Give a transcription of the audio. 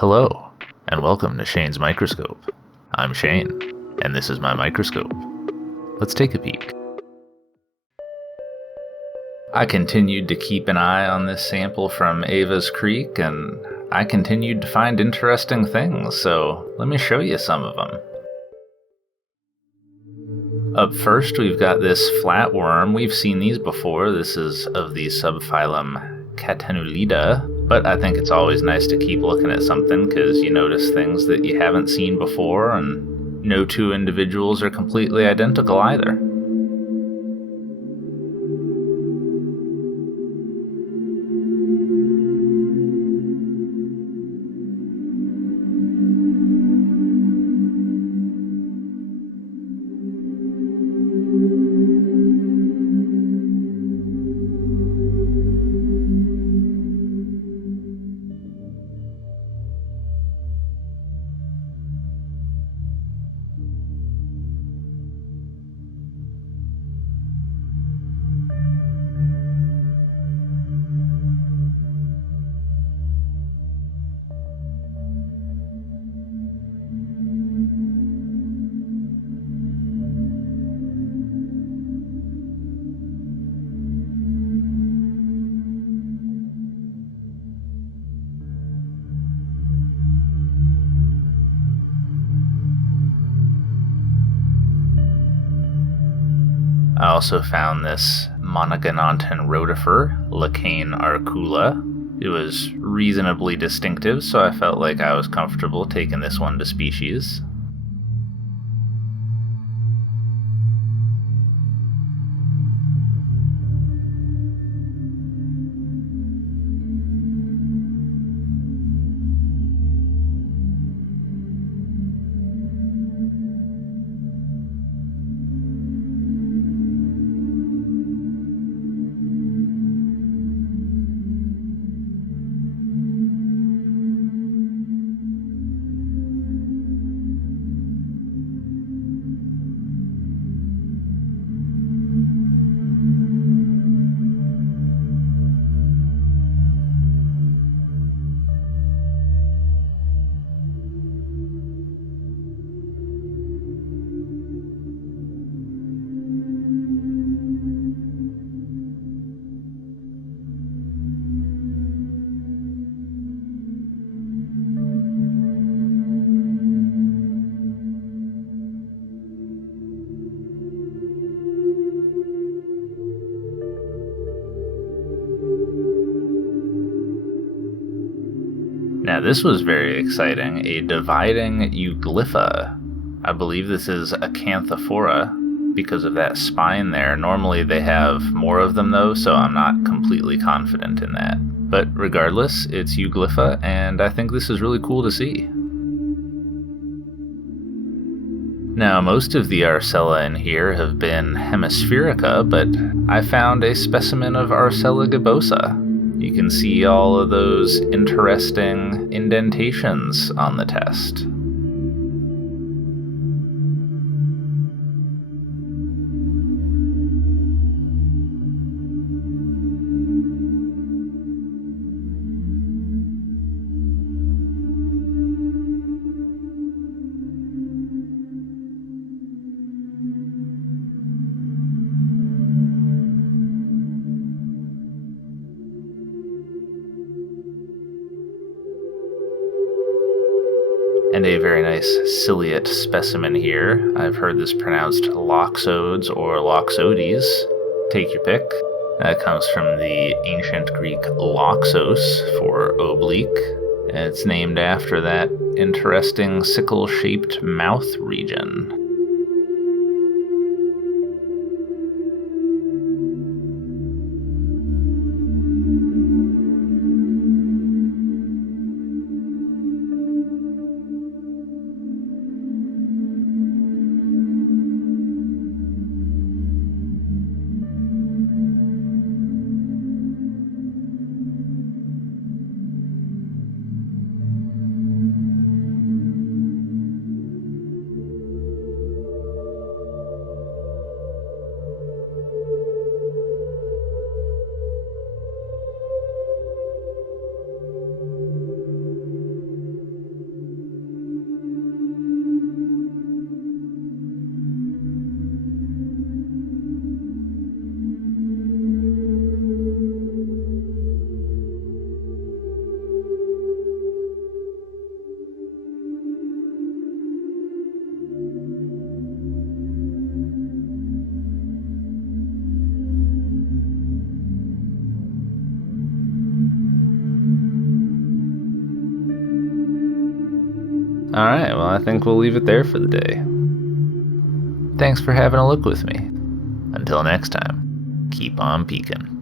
Hello, and welcome to Shane's Microscope. I'm Shane, and this is my microscope. Let's take a peek. I continued to keep an eye on this sample from Ava's Creek, and I continued to find interesting things, so let me show you some of them. Up first, we've got this flatworm. We've seen these before. This is of the subphylum Catenulida, but I think it's always nice to keep looking at something because you notice things that you haven't seen before, and no two individuals are completely identical either. I also found this monogonontan rotifer, Licane arcula. It was reasonably distinctive, so I felt like I was comfortable taking this one to species. Now this was very exciting, a dividing euglypha. I believe this is Acanthophora because of that spine there. Normally they have more of them though, so I'm not completely confident in that. But regardless, it's euglypha, and I think this is really cool to see. Now, most of the Arcella in here have been hemispherica, but I found a specimen of Arcella gibosa. You can see all of those interesting indentations on the test. And a very nice ciliate specimen here. I've heard this pronounced loxodes or loxodes. Take your pick. That comes from the ancient Greek loxos for oblique. And it's named after that interesting sickle-shaped mouth region. Alright, well, I think we'll leave it there for the day. Thanks for having a look with me. Until next time, keep on peeking.